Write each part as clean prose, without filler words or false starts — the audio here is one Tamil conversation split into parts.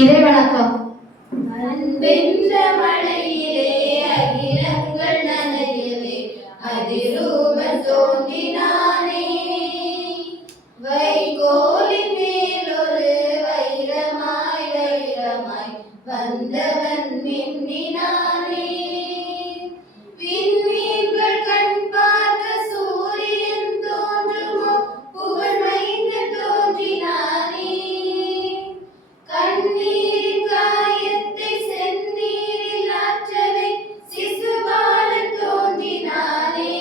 இறை வணக்கம். அன்பென்ற மழையிலே அகிலங்கள் நனையவே அதிரூபன் தோன்றினானே. வைகோலின் மேலொரு வைரமாய் வைரமாய் வந்தவன் மின்னினானே. விண்மீன்கள் கண் பார்த்த சூரியன் தோன்றுமோ புகழ் மைந்தன் தோன்றினானே. கண்ணீரின் காயத்தை செந்நீரில் ஆற்றவே சிசுபாலன் தோன்றினானே.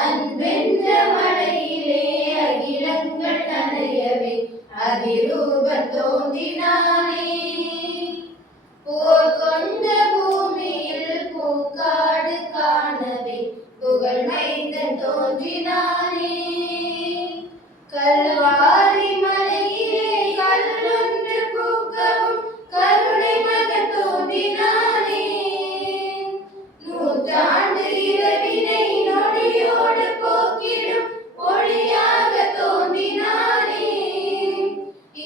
அன்பென்ற மழையிலே அகிலங்கள் நனையவே அதிரூபன் தோன்றினானே. போர் கொண்ட பூமியில் பூக்காடு காணவே புகழ் மைந்தன் தோன்றினானே. கல்வாரி மலையிலே கல்லொன்று பூக்கவும் கருணை மகன் தோன்றினானே. நூற்றாண்டு இரவினை நொடியோடு போக்கிடும் ஒளியாக தோன்றினானே.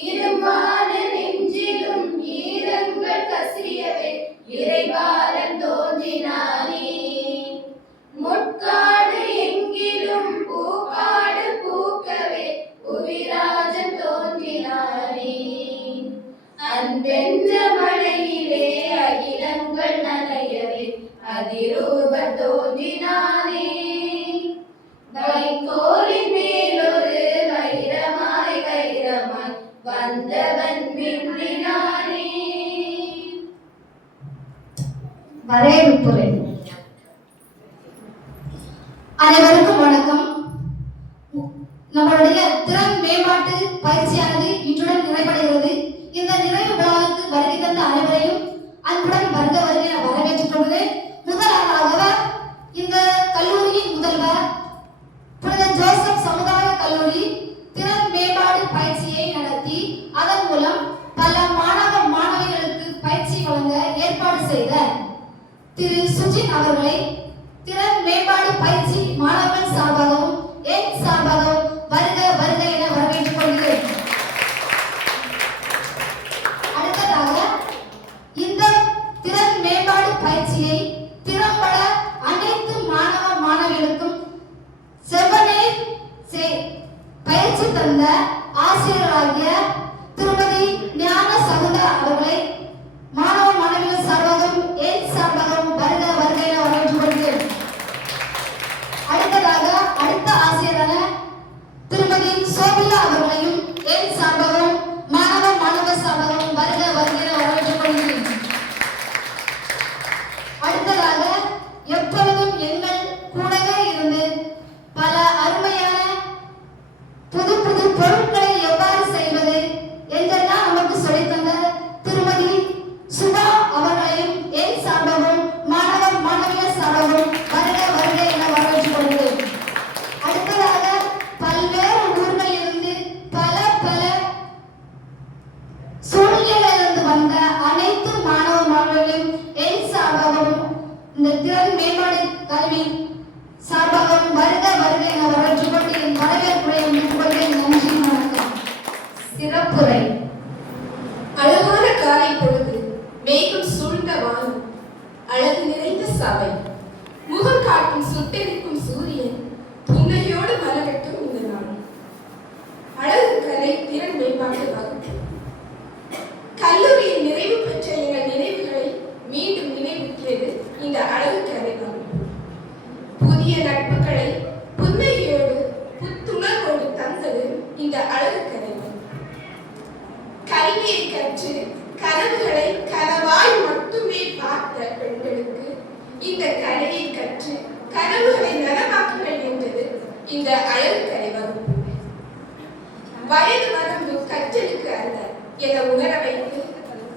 இரும்பான நெஞ்சிலும் ஈரங்கள் கசியவே இறைபாலன் தோன்றினானே. முட்காடு எங்கிலும் பூக்காடு பூக்கவே புவிராஜன் தோன்றினானே. அன்பென்ற மழையிலே அகிலங்கள் நனையவே அதிரூபன் தோன்றினானே. வைகோலின் மேலொரு வைரமாய் வைரமாய் வந்தவன் மின்னினானே. வரவேற்புரை. அனைவருக்கும் வணக்கம். நம்மளுடைய திறன் மேம்பாட்டு பயிற்சியானது இன்றுடன் நிறைவடைகிறது. இந்த நிறைவு விழாவுக்கு வருகை தந்த அனைவரையும் அன்புடன் வருக வருகை வரவேற்றுக் கொள்கிறேன். முதலாவதாக இந்த கல்லூரியின் முதல்வர் புனித ஜோசப் சமுதாய கல்லூரி திறன் மேம்பாடு பயிற்சியை நடத்தி அதன் மூலம் பல மாணவிகளுக்கு பயிற்சி வழங்க ஏற்பாடு செய்த திரு சுஜித் அவர்களை திறன் மேம்பாடு பயிற்சி மாணவர்கள் சார்பாகவும் என் சார்பாகவும் வருக வருக என வரவேற்றுக் கொள்கிறேன். அடுத்ததாக இந்த திறன் மேம்பாடு பயிற்சியை திறம்பட அனைத்து மாணவிகளுக்கும் செவ்வனே பயிற்சி தந்த ஆசிரியராகிய திருமதி ஞான சகுந்தரா அவர்களை மாணவிகள் சார்பாகவும் என் சார்பாகவும் வருக வருக என வரவேற்றுக் கொள்கிறேன். அடுத்ததாக அடுத்த ஆசிரியரான திருமதி சோபிலா அவர்களையும் என் சார்பாகவும் மாணவர் சார்பாகவும் வருக வருக என வரவேற்றுக் கொள்கிறேன். அடுத்ததாக எப்பொழுதும் எங்கள் கூடவே இருந்து பல அருமையான புது புது பொருட்களை எவ்வாறு செய்வது என்றெல்லாம் நமக்கு சொல்லித்தந்த திருமதி சுபா அவர்களையும் என் சார்பாகவும் மாணவிகள் சார்பாகவும் வருக வருக என வரவேற்றுக் கொள்கிறேன். அடுத்ததாக பல்வேறு ஊர்களில் இருந்து பல சூழ்நிலையிலிருந்து வந்த அனைத்து மாணவிகளையும் என் சார்பாகவும் இந்த திறன் மேம்பாடு கல்வி சார்பாகவும் வருக வருக என வரவேற்றுக் கொண்டு என் வரவேற்புரையை முடித்துக் கொள்கிறேன். நன்றி, வணக்கம். சிறப்புரை. அழகான காலை பொழுது, மேகம் சூழ்ந்த வானம், அழகு நிறைந்த சபை, முகம் காட்டும் சுட்டெரிக்கும் சூரியன், புன்னையோடு மலரட்டும் இந்த நாள். அழகு கலை திறன் மேம்பாட்டு வகுப்பு. கல்லூரியில் நிறைவு பெற்ற எங்கள் நினைவுகளை மீண்டும் நினைவுற்றது இந்த அழகு கலை வகுப்பு. புதிய நட்புகளை புன்னையோடு புத்துணர்வோடு தந்தது இந்த அழகு கலை வகுப்பு. கல்வியை கற்று கனவுகளை கனவாய் மட்டுமே பார்த்த பெண்களுக்கு இந்த கலையை கற்று கனவுகளை நனவாக்குங்கள் என்றது இந்த அழகு கலை வகுப்பு. வயது வரம்பு கற்றலுக்கு அல்ல என உணர வைத்து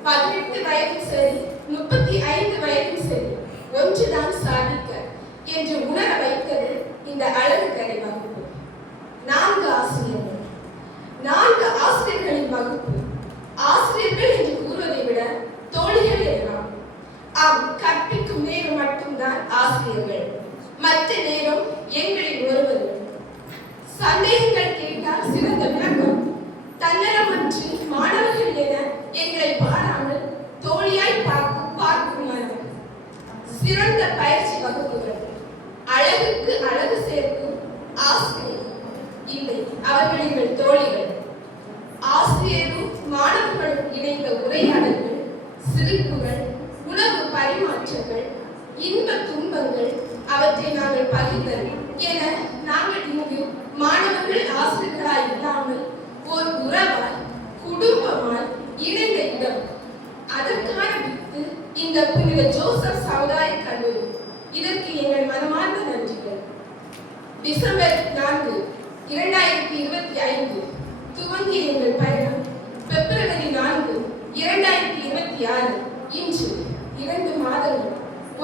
18 வயதும் சரி 35 வயதும் சரி ஒன்றுதான் சாதிக்க என்று உணர வைத்தது இந்த அழகு கலை வகுப்பு. 4 ஆசிரியர்கள், 4 ஆசிரியர்களின் வகுப்பு. ஆசிரியர்கள் என்று கூறுவதை விட தோழிகள் எனலாம். ஆம், கற்பிக்கும் நேரம் மட்டும்தான் ஆசிரியர்கள், மற்ற நேரம் எங்களில் ஒருவர். சந்தேகங்கள் கேட்டால் சிறந்த விளக்கம், தன்னலமற்று மாணவர்கள் என அவர்கள் எங்கள் தோழிகள். ஆசிரியரும் மாணவர்களும் இணைந்த உரையாடல்கள், சிரிப்புகள், உணவு பரிமாற்றங்கள், இன்ப துன்பங்கள் அவற்றை நாங்கள் பகிர்ந்தோம் என நாங்கள் இங்கு மாணவர்கள் ஆசிரியர்களாய் இல்லாமல் ஒரு உறவாய் குடும்பமாய் இணைந்த இடம். அதற்கான வித்து இந்த புனித ஜோசப் சமுதாய கல்லூரி. இதற்கு எங்கள் மனமார்ந்த நன்றிகள். டிசம்பர் 4, 2025 துவங்கிய எங்கள் பயணம் பிப்ரவரி 4, 2026 இன்று 2 மாதங்கள்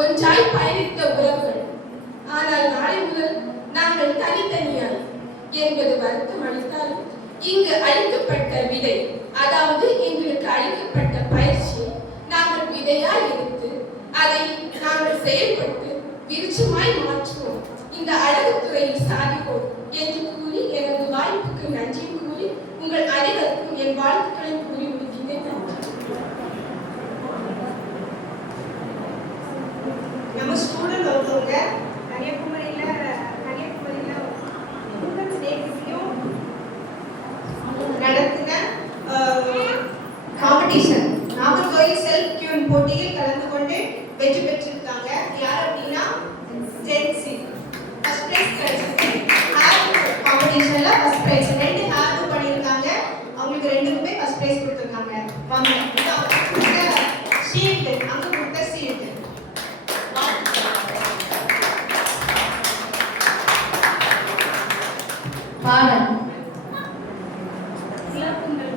ஒன்றாய் பயணித்த உறவுகள். ஆனால் நாளை முதல் நாங்கள் தனித்தனியாய் என்பது வருத்தம் அளித்தாலும் இங்கு அளிக்கப்பட்ட விதை, அதாவது எங்களுக்கு அளிக்கப்பட்ட பயிற்சி நாங்கள் விதையாய் எடுத்து அதை நாங்கள் செயல்பட்டு விருட்சமாய் மாற்றுவோம், இந்த அழகுத்துறையில் சாதிப்போம் என்று கூறி எனது வாய்ப்புக்கு நன்றி கூறி உங்கள் அனைவருக்கும் என் வாழ்த்துக்களை கூறி முடிக்கிறேன். நன்றி. நம்ம ஸ்டூடெண்ட் ஒருத்தவங்க கன்னியாகுமரியில உமன்ஸ் டேஸ்லயும் நடத்தின காம்படிஷன் நாகர்கோயில் செல்ஃப் கியூன் போட்டியில் கலந்து கொண்டு வெற்றி பெற்றிருக்காங்க. யார் அப்படின்னா ஜென்சி ஃபர்ஸ்ட் பிரைஸ் கிடைச்சிருக்கு. ஹேர் காம்படிஷன்ல ஃபர்ஸ்ட் பிரைஸ் 2 ஹேர் பண்ணியிருக்காங்க. அவங்களுக்கு 2க்குமே ஃபர்ஸ்ட் பிரைஸ் கொடுத்துருக்காங்க. வாங்க ஷீல்டு அங்க கொடுத்த ஷீல்டு. பாடல் சிலம்புங்கள்